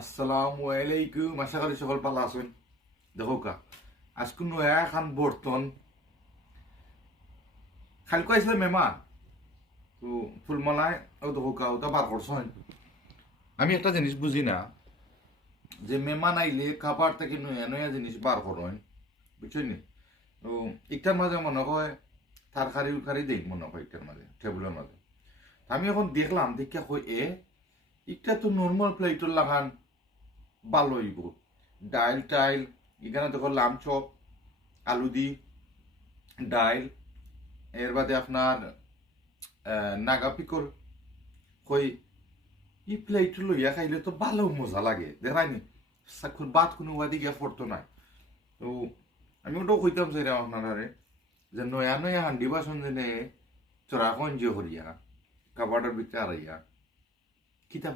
আসসালামু আলাইকুম, আশা করি সকল ভালো আছেন। দেখো আজকে নয়া এখন বর্তন খালি কয়েছিল মেহমান তো ফুলমালায় ও দেখো ওটা বার করছেন। আমি একটা জিনিস বুঝি না যে মেহমান আইলে খাবার থেকে নয়া নয়া জিনিস বার করেন, বুঝছেন নি? তো একটার মাঝে মনে হয় তরকারি উরকারি দেখ মনে হয় একটার মাঝে টেবিলের মাঝে। আমি এখন দেখলাম দেখে কই একটা তো নর্মাল প্লেটর লাগান ভালো হইব, ডাইল টাইল এখানে দেখো লাম চপ আলু দি ডাইল, এর বাদে আপনার নাগা পিকল কই ই প্লেট লইয়া খাইলে তো ভালো মজা লাগে দেখায়নি সাকুর বাদ কোনো ওয়াদি গিয়া পড়তো না। তো আমি ওটাও কইতাম চাইলাম আপনারে যে নয়া নয়া হান্ডি বাসন জেনে চোরা কঞ্জ হরিয়া কাবাডের ভিতরে আড়াইয়া কিতা